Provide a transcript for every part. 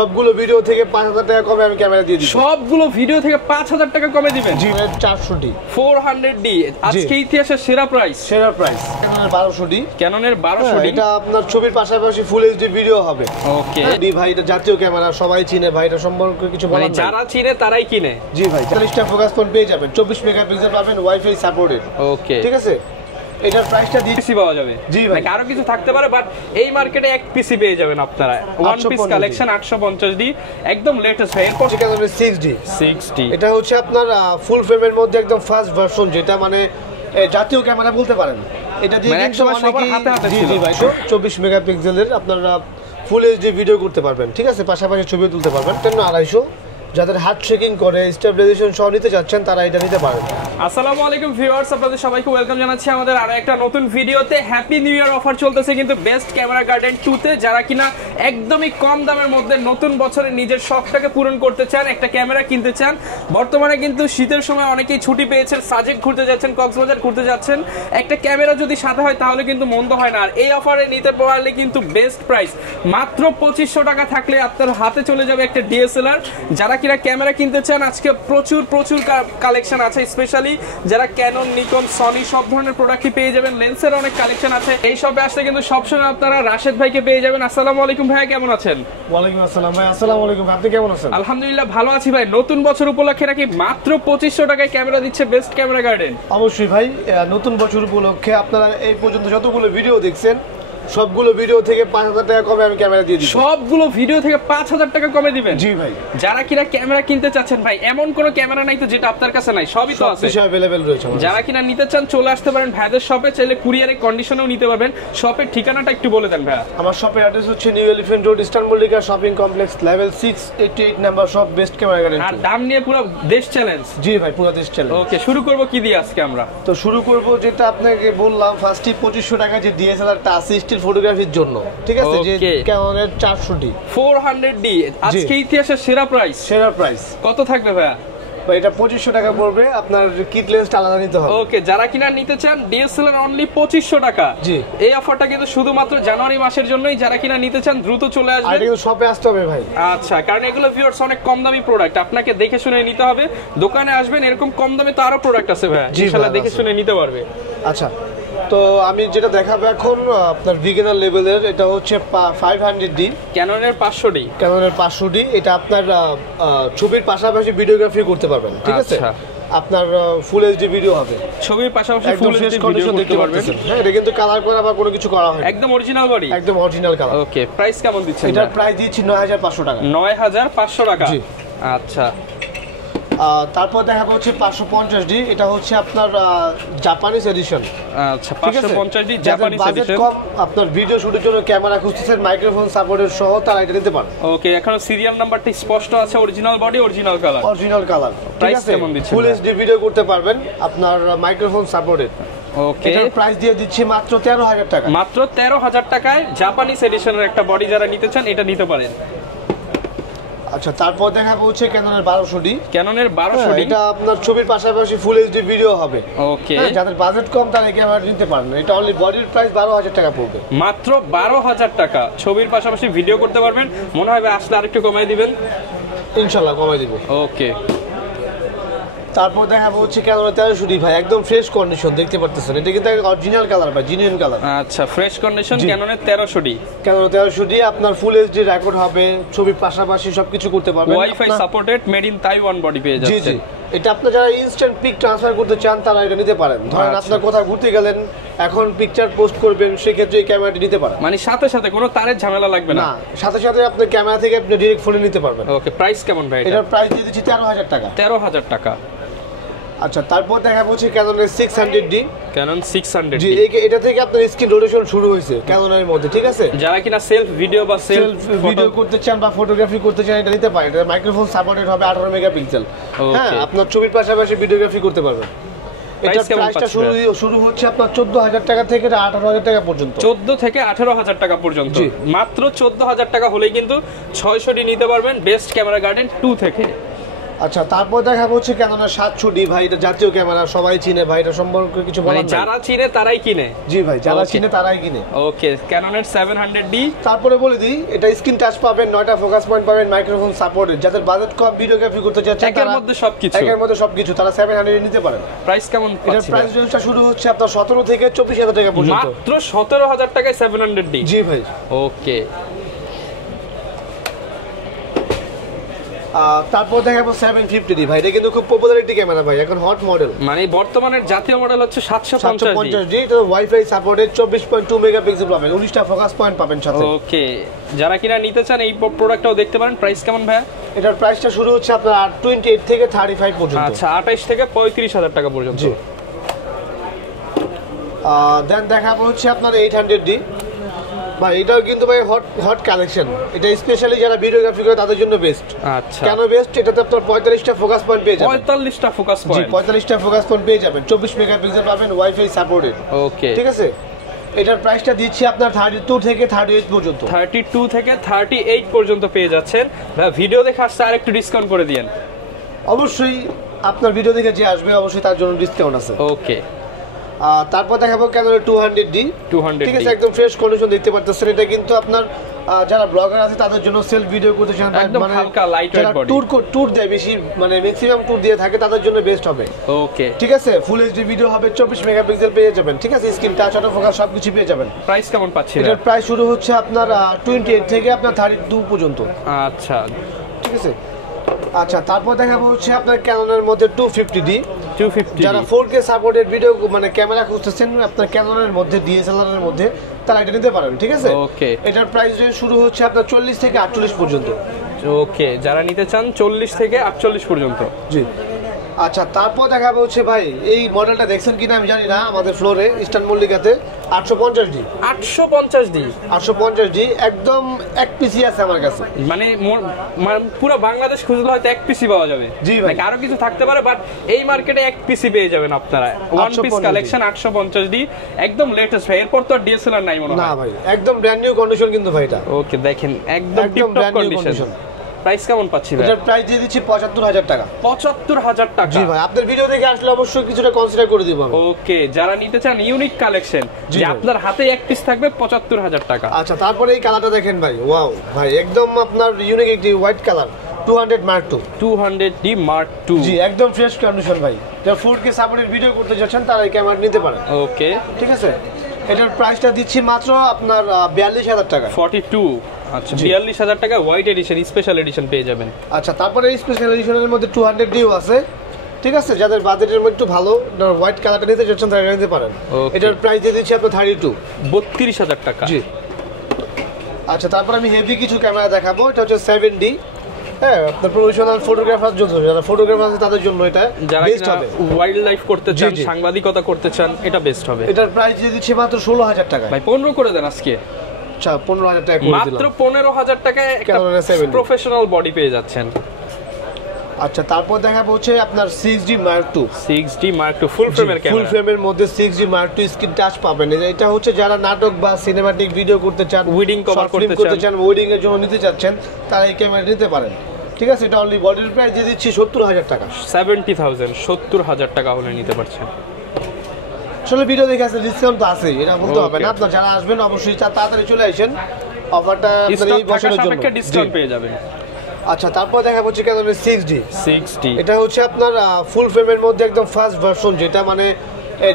সবগুলো ভিডিও থেকে 5000 টাকা কমে আমি ক্যামেরা দিয়ে দিই। সবগুলো ভিডিও থেকে 5000 টাকা কমে দিবেন। জি 400D 400D আজকে ইতিহাসের সেরা প্রাইস। ক্যাননের 1200D। ক্যাননের 1200D এটা আপনার ছবির পাশাপাশি ফুল এইচডি ভিডিও হবে। ওকে ডি ভাই এটা জাতীয় ক্যামেরা, সবাই চিনে ভাই, এটা সম্পর্কে কিছু বলার নাই। যারা চিনে তারাই কিনে। জি ভাই 40টা ফোকাস পয়েন্ট পেয়ে যাবেন, 24 মেগাপিক্সেল পাবেন, ওয়াইফাই সাপোর্টেড। ওকে ঠিক আছে, এটার প্রাইসটা দিয়ে পিসি পাওয়া যাবে। জি ভাই, আরো কিছু থাকতে পারে বাট এই মার্কেটে এক পিসি পেয়ে যাবেন আপনারা। ওয়ান পিস কালেকশন 850D একদম লেটেস্ট ভাই। এরপর ক্যাননের 6D এটা হচ্ছে আপনার ফুল ফ্রেমের মধ্যে একদম ফার্স্ট ভার্সন, যেটা মানে জাতীয় ক্যামেরা বলতে পারেন। এটা দিয়ে কিন্তু সবার হাতে হাতে ছিল। জি ভাই 24 মেগাপিক্সেলের আপনারা ফুল এইচডি ভিডিও করতে পারবেন। ঠিক আছে, পাশাপাশি ছবিও তুলতে পারবেন। 250 যাদের হার্ট শেকিং করে স্টেবিলাইজেশন সহ নিতে যাচ্ছেন তারা এটা নিতে পারেন। আসসালামু আলাইকুম ভিউয়ার্স, আপনাদের সবাইকে ওয়েলকাম জানাচ্ছি আমাদের আরো একটা নতুন ভিডিওতে। হ্যাপি নিউ ইয়ার অফার চলতেছে কিন্তু বেস্ট ক্যামেরা গার্ডেন 2 তে। যারা কিনা একদমই কম দামের মধ্যে নতুন বছরে নিজের শখটাকে পূরণ করতে চান, একটা ক্যামেরা কিনতে চান। বর্তমানে কিন্তু শীতের সময় অনেকেই ছুটি পেয়েছেন, সাজেক ঘুরতে যাচ্ছেন, কক্সবাজার ঘুরতে যাচ্ছেন। একটা ক্যামেরা যদি সাথে হয় তাহলে কিন্তু মন্দ হয় না। আর এই অফারে নিতে পারলে কিন্তু বেস্ট প্রাইস মাত্র 2500 টাকা থাকলে আপনার হাতে চলে যাবে একটা ডিএসএলআর। যারা কিনা ক্যামেরা কিনতে চান আজকে প্রচুর কালেকশন আছে, স্পেশালি যারা ক্যানন, নিকন, সনি সব ধরনের প্রোডাক্টই পেয়ে যাবেন। লেন্সের অনেক কালেকশন আছে। এই শপে আসলে কিন্তু সবসময় আপনারা রাশেদ ভাইকে পেয়ে যাবেন। আসসালামু আলাইকুম ভাইয়া, কেমন আছেন? ওয়ালাইকুম আসসালাম ভাই। আসসালামু আলাইকুম, আপনি কেমন আছেন? আলহামদুলিল্লাহ ভালো আছি ভাই। নতুন বছর উপলক্ষে নাকি মাত্র 2500 টাকায় ক্যামেরা দিচ্ছে বেস্ট ক্যামেরা গার্ডেন। অবশ্যই ভাই, নতুন বছর উপলক্ষে আপনারা এই পর্যন্ত যতগুলো ভিডিও দেখছেন সবগুলো ভিডিও থেকে 5000 টাকা কমে আমি ক্যামেরা দিয়ে দিই। সবগুলো ভিডিও থেকে 5000 টাকা কমে দিবেন? জি ভাই। যারা কিনা ক্যামেরা কিনতে চাচ্ছেন ভাই, এমন কোন ক্যামেরা নাই তো যেটা আপনার কাছে নাই, সবই তো আছে, সব अवेलेबल রয়েছে। যারা কিনা নিতে চান চলে আসতে পারেন ভাইদের শপে, চাইলে কুরিয়ারে কন্ডিশনেও নিতে পারবেন। শপের ঠিকানাটা একটু বলে দেন ভাইয়া। আমার শপের অ্যাড্রেস হচ্ছে New Elephant Road, Eastern Mallika Shopping Complex, level 688 number shop, Best Camera Garden. আর দাম নিয়ে পুরো দেশ চ্যালেঞ্জ। জি ভাই, পুরো দেশ চ্যালেঞ্জ। ওকে, শুরু করব কি দিয়ে আজকে আমরা? তো শুরু করব যেটা আপনাকে বললাম ফার্স্টে 2500 টাকা যে ডিএসএলআর টা আছে স্টিল ফটোগ্রাফির জন্য। ঠিক আছে, যে ক্যাননের 400D 400D আজকে ইতিহাসের সেরা প্রাইস। কত থাকবে ভাইয়া? ভাই এটা 2500 টাকা পড়বে, আপনার কিট লেন্সটা আলাদা নিতে হবে। ওকে, যারা কিনা নিতে চান ডিএসএলআর অনলি 2500 টাকা। জি, এই অফারটা কিন্তু শুধুমাত্র জানুয়ারি মাসের জন্যই। যারা কিনা নিতে চান দ্রুত চলে আসবেন। আর এটা কিন্তু শপে আসতে হবে ভাই। আচ্ছা, কারণ এগুলো ভিউয়ার্স অনেক কম দামি প্রোডাক্ট, আপনাকে দেখে শুনে নিতে হবে। দোকানে আসবেন, এরকম কম দামে তো আরো প্রোডাক্ট আছে ভাইয়া, ইনশাআল্লাহ দেখে শুনে নিতে পারবে। আচ্ছা, তো আমি যেটা দেখাবো এখন আপনার বিগিনার লেভেলের, এটা হচ্ছে 500D ক্যাননের 500D। এটা আপনার ছবির পাশাপাশি ভিডিওগ্রাফি করতে পারবেন। ঠিক আছে, আপনার ফুল এইচডি ভিডিও হবে, ছবির পাশাপাশি ফুল এইচডি কন্ডিশন দেখতে পারবেন। হ্যাঁ, এটা কিন্তু কালার করা বা কোনো কিছু করা হয়, একদম অরিজিনাল বডি, একদম অরিজিনাল কালার। ওকে, প্রাইস কেমন দিচ্ছেন? এটার প্রাইস দিচ্ছি 9500 টাকা। 9500 টাকা। জি, আচ্ছা। তারপর দেখাবো হচ্ছে 550D, এটা হচ্ছে আপনার জাপানিজ এডিশন। আচ্ছা, 550D জাপানিজ এডিশন। আপনার ভিডিও শুটের জন্য ক্যামেরা খুঁজতেছেন, মাইক্রোফোন সাপোর্টের সহ, তারা এটা নিতে পারেন। ওকে, এখন সিরিয়াল নাম্বারটি স্পষ্ট আছে, original body, original colour. Price কেমন দিচ্ছেন? ফুল এইচডি ভিডিও করতে পারবেন, আপনার মাইক্রোফোন সাপোর্টেড। ওকে, এটার প্রাইস দিয়ে দিচ্ছি মাত্র 13000 টাকা। মাত্র 13000 টাকায় জাপানিজ এডিশনের একটা বডি যারা নিতে চান এটা নিতে পারেন। আচ্ছা, তারপর দেখাবো হচ্ছে ক্যাননের 1200D। এটা আপনার ছবির পাশাপাশি ফুল এইচডি ভিডিও হবে। ওকে, যাদের বাজেট কম তারা এই ক্যামেরা নিতে পারেন। এটা অনলি বডির প্রাইস 12000 টাকা পড়বে। মাত্র 12000 টাকা, ছবির পাশাপাশি ভিডিও করতে পারবেন। মনে হয় আসলে আরেকটু কমাই দিবেন। ইনশাআল্লাহ কমাই দিব। ওকে, তারপর দেখাবো হচ্ছে ক্যাননের 1300D ভাই, একদম ফ্রেশ কন্ডিশন দেখতে পারতেছেন। এটা কিন্তু অরিজিনাল কালার ভাই, জেনুইন কালার। আচ্ছা, ফ্রেশ কন্ডিশন ক্যাননের 1300D আপনার ফুল এইচডি রেকর্ড হবে, ছবির পাশাপাশি সবকিছু করতে পারবেন। Wifi supported, made in Taiwan body পেয়ে যাচ্ছেন। জি জি, এটা আপনি যারা ইনস্ট্যান্ট পিক ট্রান্সফার করতে চান তারা এটা নিতে পারেন। ধরেন আপনার কোথাও ঘুরতে গেলেন, এখন পিকচার পোস্ট করবেন, সেক্ষেত্রে এই ক্যামেরাটি নিতে পারেন। মানে সাথে সাথে কোনো তারের ঝামেলা লাগবে না, সাথে সাথে আপনার ক্যামেরা থেকে আপনি ডাইরেক্ট ফোনে নিতে পারবেন। ওকে, প্রাইস কেমন ভাই? এটার প্রাইস দিয়ে দিচ্ছি 13000 টাকা। 13000 টাকা। আচ্ছা, তারপর দেখাবো হচ্ছে ক্যাননের 600D। ক্যানন 600D, জি, এটা থেকে আপনার স্ক্রিন রোটেশন শুরু হয়েছে ক্যাননের মধ্যে। ঠিক আছে, যারা কিনা সেলফ ভিডিও বা সেলফ ভিডিও করতে চান বা ফটোগ্রাফি করতে চান এটা নিতে পারেন। এটা মাইক্রোফোন সাপোর্টেড হবে, 18 মেগাপিক্সেল। হ্যাঁ, আপনার ছবির পাশাপাশি ভিডিওগ্রাফি করতে পারবেন। এটা প্রাইসটা শুরু হচ্ছে আপনার 14000 টাকা থেকে 18000 টাকা পর্যন্ত। 14 থেকে 18000 টাকা পর্যন্ত। মাত্র 14000 টাকা হলেই কিন্তু 600D নিতে পারবেন বেস্ট ক্যামেরা গার্ডেন 2 থেকে। আচ্ছা তারপর দেখাবো হচ্ছে ক্যাননের 700D ভাই, এটা জাতীয় ক্যামেরা, সবাই চিনে ভাই, এটা সম্পর্কে কিছু মানে বলার নাই। যারা চিনে তারাই কিনে। জি ভাই, যারা চিনে তারাই কিনে। ওকে, ক্যাননের 700D। তারপরে বলে দিই, এটা স্ক্রিন টাচ পাবেন, 9টা ফোকাস পয়েন্ট পাবেন, মাইক্রোফোন সাপোর্টেড। যাদের বাজেট কম ভিডিওগ্রাফি করতে চাচ্ছেন একের মধ্যে সবকিছু, একের মধ্যে সবকিছু, তারা 700 নিতে পারেন। প্রাইস কেমন এটার পাচ্ছেন? প্রাইস রেঞ্জটা শুরু হচ্ছে আপনার 17 থেকে 24,000 টাকা পর্যন্ত। মাত্র 17,000 টাকায় 700D। জি ভাই। ওকে, তারপর দেখাবো 750D ভাই, এটা কিন্তু খুব পপুলারিটি ক্যামেরা ভাই, এখন হট মডেল। মানে বর্তমানের জাতীয় মডেল হচ্ছে 750D। তো ওয়াইফাই সাপোর্টেড, 24.2 মেগাপিক্সেল পাবেন, 19টা ফোকাস পয়েন্ট পাবেন সাথে। ওকে, যারা কিনা নিতে চান এই প্রোডাক্টটাও দেখতে পারেন। প্রাইস কেমন ভাই? এটার প্রাইসটা শুরু হচ্ছে আপনার 28 থেকে 35 পর্যন্ত। আচ্ছা, 28 থেকে 35,000 টাকা পর্যন্ত। জি। দেন দেখাবো হচ্ছে আপনার 800D ভাই, এটাও কিন্তু ভাই হট কালেকশন। এটা স্পেশালি যারা ভিডিওগ্রাফি করে তাদের জন্য বেস্ট। আচ্ছা, কেন বেস্ট? এটাতে আপনার 45টা ফোকাস পয়েন্ট পেয়ে যাবেন। 45টা ফোকাস জি, পয়েন্ট। 45টা ফোকাস পয়েন্ট পেয়ে যাবেন, 24 মেগাপিক্সেল পাবেন, ওয়াইফাই সাপোর্টেড। ওকে, ঠিক আছে। এটার প্রাইসটা দিচ্ছি আপনার 32 থেকে 38 পর্যন্ত। 32 থেকে 38 পর্যন্ত পেয়ে যাচ্ছেন। ভাই ভিডিও দেখে আসছে আর একটু ডিসকাউন্ট করে দিয়েন। অবশ্যই আপনার ভিডিও দেখে যে আসবে অবশ্যই তার জন্য ডিসকাউন্ট আছে। ওকে, তারপর দেখাবো ক্যানোনের 200D। 200D, ঠিক আছে, একদম ফ্রেশ কন্ডিশন দেখতে পাচ্ছেন। এটা কিন্তু আপনার যারা ব্লগার আছে তাদের জন্য সেলফ ভিডিও করতে চান, একদম হালকা লাইট ওয়েট বডি, ট্যুর দেয় বেশি, মানে ম্যাক্সিমাম ট্যুর দিয়ে থাকে, তাদের জন্য বেস্ট হবে। ওকে, ঠিক আছে, ফুল এইচডি ভিডিও হবে, 24 মেগাপিক্সেল পেয়ে যাবেন। ঠিক আছে, স্ক্রিন টাচ, অটো ফোকাস সবকিছু পেয়ে যাবেন। প্রাইস কেমন পাচ্ছেন? এটার প্রাইস শুরু হচ্ছে আপনার 28 থেকে আপনার 32 পর্যন্ত। আচ্ছা, ঠিক আছে। আচ্ছা, তারপর দেখাবো হচ্ছে আপনার ক্যানোনের মধ্যে 250D। 250, যারা 4K সাপোর্টেড ভিডিও মানে ক্যামেরা খুঁজতেছেন আপনার ক্যানোনের মধ্যে, ডিএসএলআর এর মধ্যে, তারা এটা নিতে পারেন। ঠিক আছে। ওকে, এটার প্রাইস রেঞ্জ শুরু হচ্ছে আপনার 40 থেকে 48 পর্যন্ত। ওকে, যারা নিতে চান 40 থেকে 48 পর্যন্ত। জি। আচ্ছা, তারপর দেখাবো হচ্ছে ভাই, এই মডেলটা দেখছেন কিনা আমি জানি না, আমাদের ফ্লোরে ইস্টার্ন মল্লিকাতে 850D। 850D, 850D একদম এক পিসি আছে আমার কাছে। মানে পুরো বাংলাদেশ খুঁজলে হয়তো এক পিসি পাওয়া যাবে। জি ভাই, নাকি আরো কিছু থাকতে পারে, বাট এই মার্কেটে এক পিসি পেয়ে যাবেন আপনারা। ওয়ান পিস কালেকশন 850D, একদম লেটেস্ট ভাই। এরপর তো ডিএসএলআর নাই মনে হয়। না ভাই, একদম ব্র্যান্ড নিউ কন্ডিশন কিন্তু ভাই এটা। ওকে, দেখেন একদম tiptop brand new condition. Condition. Price কেমন পাচ্ছি ভাই? এটার প্রাইস দিয়ে দিচ্ছি 75,000 টাকা। 75,000 টাকা। জি ভাই, আপনার ভিডিও দেখে আসলে অবশ্যই কিছুটা কনসিডার করে দিব আমি। ওকে, যারা নিতে চান ইউনিক কালেকশন, জি যে ভাই। আপনার হাতে এক পিস থাকবে 75,000 টাকা। আচ্ছা, তারপরে এই কালারটা দেখেন ভাই, ওয়াও ভাই, একদম আপনার ইউনিক একটি white colour, 200 Mark II। 200D Mark II। জি, একদম ফ্রেশ কন্ডিশন ভাই। যারা 4K সাপোর্টেড ভিডিও করতে যাচ্ছেন তারা এই ক্যামেরা নিতে পারেন। ওকে, ঠিক আছে। এটার প্রাইসটা দিচ্ছি মাত্র আপনার 42,000 টাকা। 42। আচ্ছা, 42,000 টাকা হোয়াইট এডিশন, স্পেশাল এডিশন পেয়ে যাবেন। আচ্ছা, তারপরে এই স্পেশাল এডিশনের মধ্যে 200Dও আছে। ঠিক আছে, যাদের বাজেটের মধ্যে একটু ভালো হোয়াইট কালারটা নিতে চাচ্ছেন তারা নিতে পারেন। এটার প্রাইস দিয়ে দিচ্ছি আপনার 32,000 টাকা। জি। আচ্ছা, তারপর আমি হেভি কিছু ক্যামেরা দেখাবো। এটা হচ্ছে 7D। হ্যাঁ, আপনার প্রফেশনাল ফটোগ্রাফার জন্য, যারা ফটোগ্রাফার আছে তাদের জন্য এটা বেস্ট হবে। ওয়াইল্ড লাইফ করতে চান, জি। সাংবাদিকতা করতে চান, এটা বেস্ট হবে। এটার প্রাইস দিয়ে দিচ্ছি মাত্র 16,000 টাকা। ভাই 15 করে দেন আজকে। আচ্ছা, 15,000 টাকা করে দিলাম। মাত্র 15,000 টাকায় একটা Canon 7D প্রফেশনাল বডি পেয়ে যাচ্ছেন। আচ্ছা, তারপর দেখাবো হচ্ছে আপনার 6D Mark II। 6D Mark II ফুল ফ্রেমের ফুল ক্যামেরা। ফ্রেমের মধ্যে 6D Mark II screen touch পাবেন। এটা হচ্ছে যারা নাটক বা সিনেমাটিক ভিডিও করতে চান, ওয়েডিং কভার করতে চান, ওয়েডিং এর জন্য নিতে চাচ্ছেন, তারা এই ক্যামেরা নিতে পারেন। ঠিক আছে, এটা অনলি বডির প্রাইস দিয়ে দিচ্ছি 70,000 টাকা। 70,000, 70,000 টাকা হলে নিতে পারছেন। আসলে ভিডিও দেখে আসলে ডিসকাউন্ট তো আছে, এটা বলতে হবে না। আপনারা যারা আসবেন অবশ্যই তাড়াতাড়ি চলে আসেন, অফারটা আপনার এই বছরের জন্য ডিসকাউন্ট পেয়ে যাবেন। আচ্ছা, তারপর দেখা হচ্ছে কেন 6D। এটা হচ্ছে আপনার ফুল ফ্রেমের মধ্যে একদম ফার্স্ট ভার্সন, যেটা মানে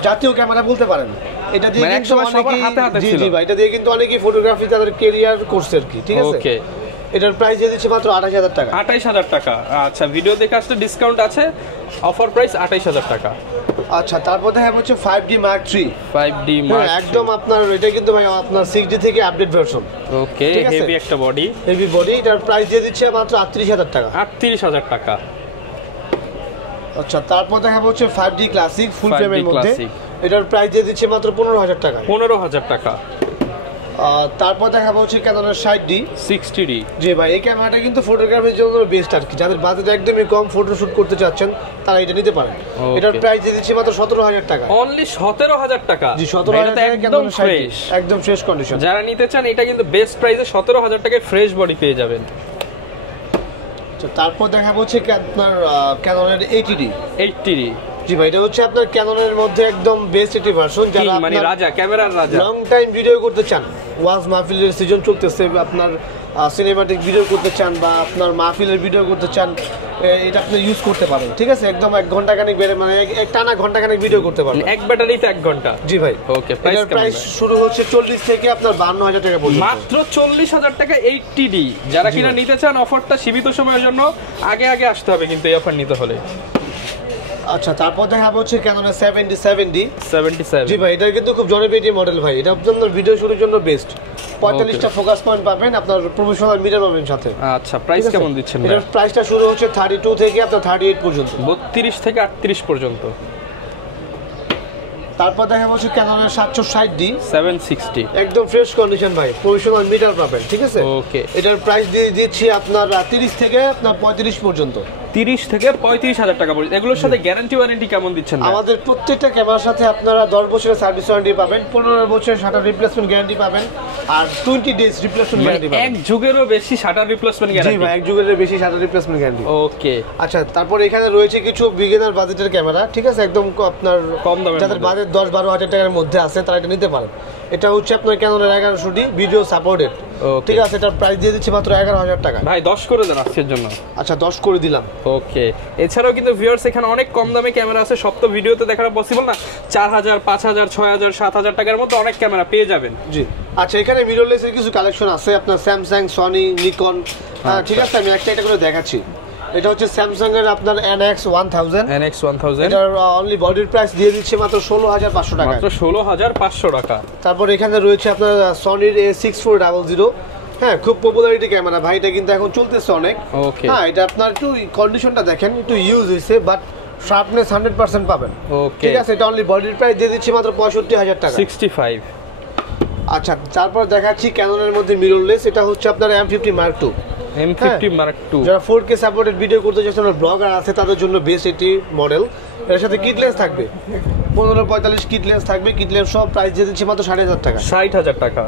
জাতীয় ক্যামেরা বলতে পারেন। এটা দিয়ে কিন্তু অনেকেই জি ভাই, এটা দিয়ে কিন্তু অনেকেই ফটোগ্রাফি তাদের ক্যারিয়ার করছে আর কি। ঠিক আছে। ওকে, এটার প্রাইস দিয়ে দিচ্ছি মাত্র 28,000 টাকা। 28,000 টাকা। আচ্ছা, ভিডিও দেখে আসলে ডিসকাউন্ট আছে, অফার প্রাইস 28,000 টাকা। আচ্ছা, তারপর দেখা হচ্ছে 5D Mark III। 5D Mark III একদম আপনার এটা কিন্তু ভাই আপনার 6D থেকে আপডেট ভার্সন। ওকে, হেভি একটা বডি, হেভি বডি। এটার প্রাইস দিয়ে দিচ্ছে মাত্র 38,000 টাকা। 38,000 টাকা। আচ্ছা, তারপর দেখা হচ্ছে 5D ক্লাসিক ফুল ফ্রেমের মধ্যে। এটার প্রাইস দিয়ে দিচ্ছে মাত্র 15,000 টাকা। 15,000 টাকা। তারপর দেখা হচ্ছে ক্যাননের 60D। জি ভাই, এই ক্যামেরাটা কিন্তু ফটোগ্রাফির জন্য বেস্ট আর কি। যাদের বাজেট একদমই কম, ফটোশুট করতে চাচ্ছেন, তারা এটা নিতে পারেন। এটার প্রাইস দিয়ে দিচ্ছি মাত্র 17,000 টাকা। অনলি 17,000 টাকা। জি, 17,000 টাকা, একদম ফ্রেশ, একদম ফ্রেশ কন্ডিশন। যারা নিতে চান এটা কিন্তু বেস্ট প্রাইসে 17,000 টাকায় ফ্রেশ বডি পেয়ে যাবেন। তারপর দেখাবো হচ্ছে আপনার ক্যাননের 80D। জি ভাই, এটা হচ্ছে আপনার ক্যাননের মধ্যে একদম বেস্ট একটি ভার্সন, যারা মানে রাজা, ক্যামেরার রাজা, লং টাইম ভিডিও করতে চান, ওয়াজ মাহফিলের সিজন চলতেছে, আপনার সিনেমাটিক ভিডিও করতে চান বা আপনার মাহফিলের ভিডিও করতে চান, এটা আপনি ইউজ করতে পারেন। ঠিক আছে, একদম 1 ঘন্টা খানিক মানে টানা ঘন্টা খানিক ভিডিও করতে পারবেন এক ব্যাটারিতে 1 ঘন্টা। জি ভাই। ওকে, প্রাইস শুরু হচ্ছে 40 থেকে আপনার 52,000 টাকা পর্যন্ত, মাত্র 40,000 টাকা 80D। যারা কিনা নিতে চান অফারটা সীমিত সময়ের জন্য, আগে আসতে হবে কিন্তু এই অফার নিতে হলে। আচ্ছা, তারপর দেখাবো হচ্ছে ক্যাননের 77D। জি ভাই, এটা কিন্তু খুব জনপ্রিয় মডেল ভাই, এটা আপনার ভিডিও শুটের জন্য বেস্ট। 45টা ফোকাস পয়েন্ট পাবেন, আপনার প্রফেশনাল মিটার পাবেন সাথে। আচ্ছা, প্রাইস কেমন দিচ্ছেন? এর প্রাইসটা শুরু হচ্ছে 32 থেকে আপনার 38 পর্যন্ত, 32 থেকে 38 পর্যন্ত। তারপর দেখাবো হচ্ছে ক্যাননের 760D 760, একদম ফ্রেশ কন্ডিশন ভাই, প্রফেশনাল মিটার পাবেন। ঠিক আছে, ওকে। এটার প্রাইস দিয়ে দিচ্ছি আপনার 30 থেকে আপনার 35 পর্যন্ত, 30 থেকে 35,000 টাকা পর্যন্ত। এগুলোর সাথে গ্যারান্টি ওয়ারেন্টি কেমন দিচ্ছেন? আমাদের প্রত্যেকটা ক্যামেরার সাথে আপনারা 10 বছরের সার্ভিস ওয়ারেন্টি পাবেন, 15 বছরের শাটার রিপ্লেসমেন্ট গ্যারান্টি পাবেন, আর 20 ডেজ রিপ্লেসমেন্ট গ্যারান্টি পাবেন। এক যুগেরও বেশি শাটার রিপ্লেসমেন্ট গ্যারান্টি? জি ভাই, এক যুগের বেশি শাটার রিপ্লেসমেন্ট গ্যারান্টি। ওকে। আচ্ছা, তারপর এখানে রয়েছে কিছু বিগিনার বাজেটের ক্যামেরা। ঠিক আছে, একদম আপনার কম দামের, যাদের বাজেট 10-12 হাজার টাকার মধ্যে আছে তারা এটা নিতে পারেন। এটা হচ্ছে আপনার ক্যাননের 1100D ভিডিও সাপোর্টেড। ঠিক আছে, এটার প্রাইস দিয়ে দিচ্ছি মাত্র 11,000 টাকা। ভাই 10 করে দেন আজকের জন্য। আচ্ছা, 10 করে দিলাম। ওকে। এছাড়াও কিন্তু ভিউয়ার্স এখানে অনেক কম দামে ক্যামেরা আছে, সব তো ভিডিওতে দেখানো পসিবল না। 4,000, 5,000, 6,000, 7,000 টাকার মধ্যে অনেক ক্যামেরা পেয়ে যাবেন। জি। আচ্ছা, এখানে মিররলেসের কিছু কালেকশন আছে আপনার স্যামসাং, সনি, নিকন। ঠিক আছে, আমি একটা করে দেখাচ্ছি। এটা হচ্ছে স্যামসাং এর আপনার NX1000। এটার অনলি বডির প্রাইস দিয়ে দিচ্ছে মাত্র 16,500 টাকা, মাত্র 16,500 টাকা। তারপর এখানে রয়েছে আপনার সনির A6400। হ্যাঁ, খুব পপুলারিটি ক্যামেরা ভাই, এটা কিন্তু এখন চলতেছে অনেক। ওকে। হ্যাঁ, এটা আপনার একটু কন্ডিশনটা দেখেন, একটু ইউজ হয়েছে, বাট শার্পনেস 100% পাবেন। ওকে। ঠিক আছে, এটা অনলি বডির প্রাইস দিয়ে দিচ্ছি মাত্র 65,000 টাকা, 65। আচ্ছা, তারপর দেখাচ্ছি ক্যাননের মধ্যে মিররলেস। এটা হচ্ছে আপনার M50 Mark II। যারা 4K সাপোর্টেড ভিডিও করতে চাচ্ছেন, ব্লগার আছে, তাদের জন্য বেস্ট একটি মডেল। এর সাথে কিট লেন্স থাকবে, 15-45 কিট লেন্স থাকবে। কিট লেন্স সব প্রাইস দিয়ে দিচ্ছি মাত্র 60,000 টাকা, 60,000 টাকা।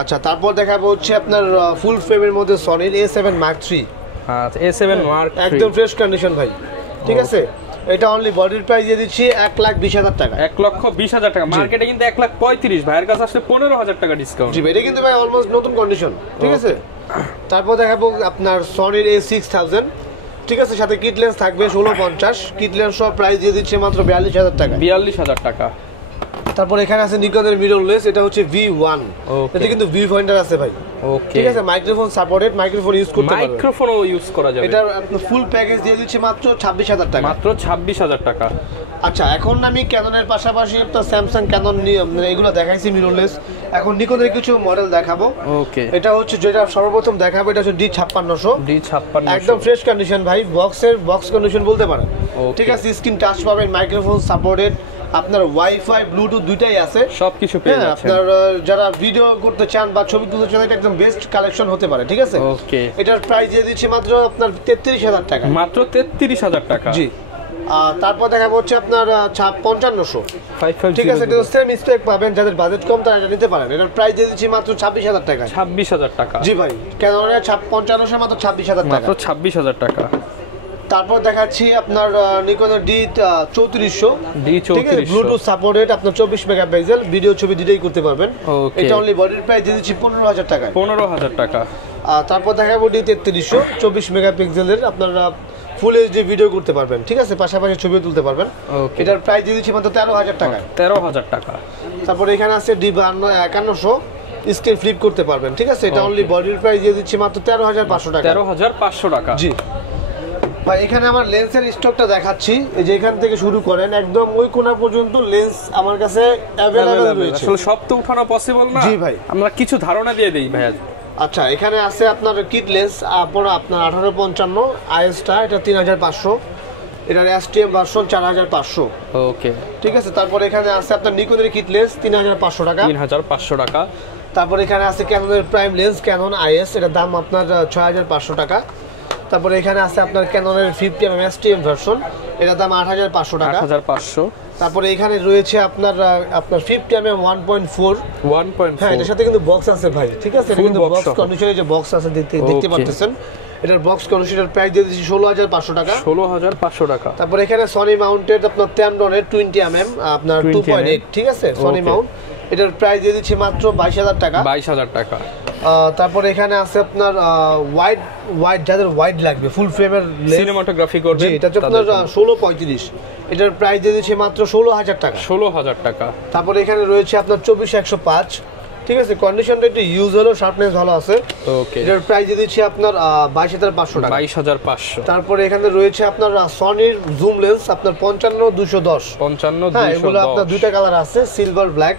আচ্ছা, তারপর দেখাবো হচ্ছে আপনার ফুল ফ্রেমের মধ্যে সনির A7 Mark III। আচ্ছা, A7 Mark III একদম ফ্রেশ কন্ডিশন ভাই। ঠিক আছে, এটা অনলি বডির প্রাইস দিয়ে দিচ্ছি 1,20,000 টাকা, 1,20,000 টাকা। মার্কেটে কিন্তু 1,35,000, ভাইয়ের কাছে আসলে 15,000 টাকা ডিসকাউন্ট। জি ভাই, এটা কিন্তু ভাই অলমোস্ট নতুন কন্ডিশন। ঠিক আছে, তারপর দেখাবো আপনার সনির A6000। ঠিক আছে, সাথে কিট লেন্স থাকবে 1650। কিট লেন্স সব প্রাইস দিয়ে দিচ্ছে মাত্র 42,000 টাকা, 42,000 টাকা। তারপর এখানে আছে নিকনের মিররলেস। এটা হচ্ছে V1। এটা কিন্তু ভি পয়েন্টার আছে ভাই। ওকে। ঠিক আছে, মাইক্রোফোন সাপোর্টেড, মাইক্রোফোন ইউজ করতে পারবেন, মাইক্রোফোনও ইউজ করা যাবে। এটা আপনার ফুল প্যাকেজ দিয়ে দিচ্ছে মাত্র 26,000 টাকা, মাত্র 26,000 টাকা। আচ্ছা, এখন আমি ক্যাননের পাশাপাশি আপনার স্যামসাং, ক্যানন এগুলো দেখাইছি মিররলেস। এখন নিকনের কিছু মডেল দেখাবো। ওকে। এটা হচ্ছে যেটা সর্বপ্রথম দেখাবো, এটা হচ্ছে D5600। একদম ফ্রেশ কন্ডিশন ভাই, বক্স কন্ডিশন বলতে পারেন। ঠিক আছে, স্ক্রিন টাচ পাবেন, মাইক্রোফোন সাপোর্টেড, আপনার ওয়াইফাই, ব্লুটুথ দুইটাই আছে, সবকিছু পেয়ে যাচ্ছেন। আপনার যারা ভিডিও করতে চান বা ছবি তুলতে চান, এটা একদম বেস্ট কালেকশন হতে পারে। ঠিক আছে, ওকে। এটার প্রাইস দিয়ে দিচ্ছি মাত্র আপনার 33,000 টাকা, মাত্র 33,000 টাকা। জি। তারপর দেখাবো হচ্ছে আপনার 5500। 5500। ঠিক আছে, এটা সেম স্পেক পাবেন, যাদের বাজেট কম তারা এটা নিতে পারেন। এটার প্রাইস দিয়ে দিচ্ছি মাত্র 26,000 টাকা, 26,000 টাকা। জি ভাই, ক্যাননের 5500 মাত্র 26,000 টাকা, মাত্র 26,000 টাকা। তারপর দেখাচ্ছি আপনার নিকনের D3400। ঠিক আছে, D3400 ব্লুটুথ সাপোর্টেড, আপনার 24 মেগাপিক্সেল, ভিডিও ছবি দুটোই করতে পারবেন। এটা অনলি বডির প্রাইস দিয়ে দিচ্ছি 15,000 টাকা, 15,000 টাকা। তারপর দেখাবো D3300, 24 মেগাপিক্সেলের, আপনারা ফুল এইচডি ভিডিও করতে পারবেন। ঠিক আছে, পাশাপাশি ছবিও তুলতে পারবেন। এটার প্রাইস দিয়ে দিচ্ছি মাত্র 13,000 টাকা, 13,000 টাকা। তারপর এখানে আছে D5100, স্ক্রিন ফ্লিপ করতে পারবেন। ঠিক আছে, এটা অনলি বডির প্রাইস দিয়ে দিচ্ছি মাত্র 13,500 টাকা, 13,500 টাকা। জি ভাই। এখানে আমার লেন্সের স্টকটা দেখাচ্ছি, এই যে এখান থেকে শুরু করেন একদম ওই কোণা পর্যন্ত লেন্স আমার কাছে অ্যাভেলেবল রয়েছে। আসলে সব তো উঠানো পসিবল না। জি ভাই, আমরা কিছু ধারণা দিয়ে দেই ভাই। আচ্ছা, এখানে আছে আপনার কিট লেন্স, আপনার 1855 আইএসটা, এটা 3500। এটার STM ভার্সন 4500। ওকে। ঠিক আছে, তারপর এখানে আছে আপনার নিকনের কিট লেন্স 3500 টাকা, 3500 টাকা। তারপর এখানে আছে ক্যাননের প্রাইম লেন্স, ক্যানন IS, এটার দাম আপনার 6500 টাকা। তারপরে এখানে আছে আপনার ক্যাননের 50mm STM ভার্সন, এটার দাম 8500 টাকা, 8500। তারপরে এখানে রয়েছে আপনার 50mm 1.4। হ্যাঁ, এটার সাথে কিন্তু বক্স আছে ভাই। ঠিক আছে, এটা কিন্তু বক্স কন্ডিশনে যে বক্স আছে দেখতে পাচ্ছেন। এটার বক্স কন্ডিশনের প্রাইস দিয়ে দিচ্ছি 16,500 টাকা। 16,500 টাকা। তারপর এখানে সনি মাউন্টেড আপনার ট্যামডনের 20 আপনার 2.8, ঠিক আছে, সনি মাউন্ট, এটার প্রাইস দিয়ে দিচ্ছি মাত্র 22,000 টাকা। 22,000 টাকা। তারপর এখানে আছে আপনার ওয়াইড যাদের ওয়াইড লাগবে ফুল ফ্রেমের সিনেমাটোগ্রাফি করবে, এটা হচ্ছে আপনার 1635, এটার প্রাইস দিয়ে দিচ্ছি মাত্র 16,000 টাকা। 16,000 টাকা। তারপর এখানে রয়েছে আপনার 24-105, ঠিক আছে, কন্ডিশনটা একটু ইউজ হলো, শার্পনেস ভালো আছে। ওকে, এটার প্রাইস দিয়ে দিচ্ছি আপনার 22,500 টাকা। 22,500। তারপরে এখানে রয়েছে আপনার সনির জুম লেন্স আপনার 55-210। 55-210, এগুলো আপনার দুইটা কালার আছে, সিলভার ব্ল্যাক,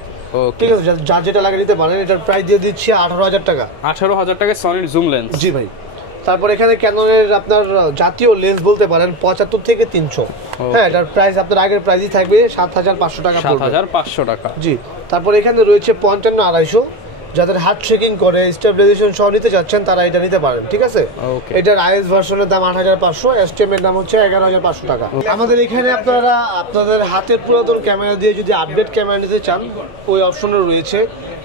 ঠিক আছে, যার যেটা লাগে নিতে পারেন। এটার প্রাইস দিয়ে দিচ্ছি 18,000 টাকা। 18,000 টাকা সনির জুম লেন্স। জি ভাই। তারপর এখানে ক্যাননের আপনার জাতীয় লেন্স বলতে পারেন 75 থেকে 300। হ্যাঁ, এটার প্রাইস আপনার আগের প্রাইসই থাকবে 7,500 টাকা। 7,500 টাকা। জি। তারপর এখানে রয়েছে 55-250, যাদের হার্ট ট্রেকিং করে স্টেবিলাইজেশন সহ নিতে যাচ্ছেন তারা এটা নিতে পারেন, ঠিক আছে। এটার আইএস ভার্সনের দাম 8,500, এসটিএম এর দাম হচ্ছে 11,500 টাকা। আমাদের এখানে আপনারা আপনাদের হাতের পুরাতন ক্যামেরা দিয়ে যদি আপডেট ক্যামেরা নিতে চান, ওই অপশনও রয়েছে।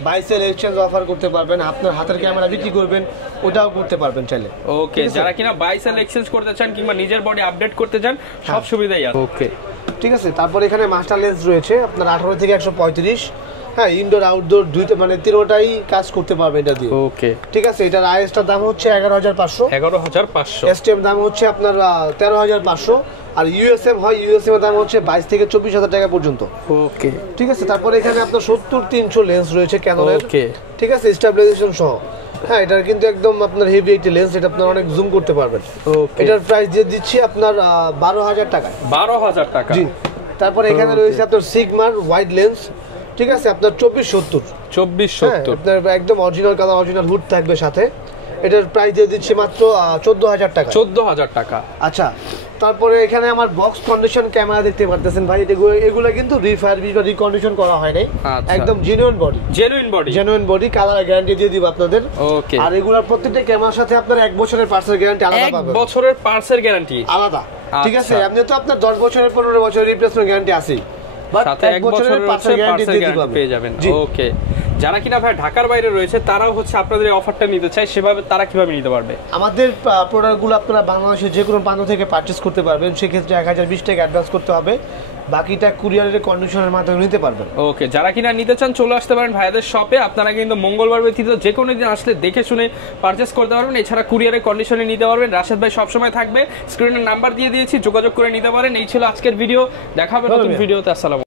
বাই সেল এক্সচেঞ্জ অফার করতে পারবেন, আপনার হাতের ক্যামেরা বিক্রি করবেন, ওটাও করতে পারবেন চাইলে। ওকে, যারা কিনা বাই সেল এক্সচেঞ্জ করতে চান কিংবা নিজের বডি আপডেট করতে চান, সব সুবিধাই আছে। ওকে, ঠিক আছে। তারপর এখানে মাস্টার লেন্স রয়েছে আপনার 18 থেকে 135। হ্যাঁ, ইনডোর আউটডোর দুইটা মানে তিনটাই কাজ করতে পারবে এটা দিয়ে। ওকে, ঠিক আছে। এটার আইএসটার দাম হচ্ছে 11,500। 11,500। এসটিএম দাম হচ্ছে আপনার 13,500। আর ইউএসএম হয়, ইউএসএম এর দাম হচ্ছে 22 থেকে 24,000 টাকা পর্যন্ত। ওকে, ঠিক আছে। তারপর এখানে আপনার 70-300 লেন্স রয়েছে ক্যাননের। ওকে, ঠিক আছে, স্টেবিলাইজেশন সহ। হ্যাঁ, এটা কিন্তু একদম আপনার হেভি একটি লেন্স, এটা আপনার অনেক জুম করতে পারবেন। ওকে, এটার প্রাইস দিয়ে দিচ্ছি আপনার 12,000 টাকা। 12,000 টাকা। জি। তারপর এখানে রয়েছে আপনার সিগমার ওয়াইড লেন্স, ঠিক আছে, আপনার 2470। 2470, আপনার একদম অরিজিনাল কালার, অরিজিনাল হুড থাকবে সাথে। এটার প্রাইস দিয়ে দিচ্ছি মাত্র 14,000 টাকা। 14,000 টাকা। আচ্ছা, তারপরে এখানে আমার বক্স কন্ডিশন ক্যামেরা দেখতে পারতেছেন ভাই, এগুলো কিন্তু রিফারবিশ বা রিকন্ডিশন করা হয় নাই, একদম জেনুইন বডি, কালার গ্যারান্টি দিয়ে দিব আপনাদের। ওকে, আর এগুলোর প্রত্যেকটা ক্যামেরার সাথে আপনার 1 বছরের পার্টসের গ্যারান্টি আলাদা পাবেন। 1 বছরের পার্টসের গ্যারান্টি আলাদা, ঠিক আছে। এমনি তো আপনার 10 বছরের 15 বছরের রিপ্লেসমেন্ট গ্যারান্টি আছেই, সাথে 1 বছরের পার্টসের গ্যারান্টি পেয়ে যাবেন। ওকে, যারা কিনা ভাই ঢাকার বাইরে রয়েছে তারাও হচ্ছে আপনাদের এই অফারটা নিতে চায়, সেভাবে তারা কিভাবে নিতে পারবে? আমাদের প্রোডাক্টগুলো আপনারা বাংলাদেশের যে কোনো প্রান্ত থেকে পারচেজ করতে পারবেন, সেক্ষেত্রে 1020 টাকা অ্যাডভান্স করতে হবে, বাকিটা কুরিয়ারের কন্ডিশনের মাধ্যমে নিতে পারবেন। ওকে, যারা কিনা নিতে চান চলে আসতে পারেন ভাইয়াদের শপে। আপনারা কিন্তু মঙ্গলবার ব্যতীত যে কোনো দিন আসলে দেখে শুনে পারচেজ করতে পারবেন। এছাড়া কুরিয়ারের কন্ডিশনে নিতে পারবেন। রাশেদ ভাই সবসময় থাকবে, স্ক্রিনের নাম্বার দিয়ে দিয়েছি, যোগাযোগ করে নিতে পারেন। এই ছিল আজকের ভিডিও, দেখা হবে নতুন ভিডিওতে। আসসালাম।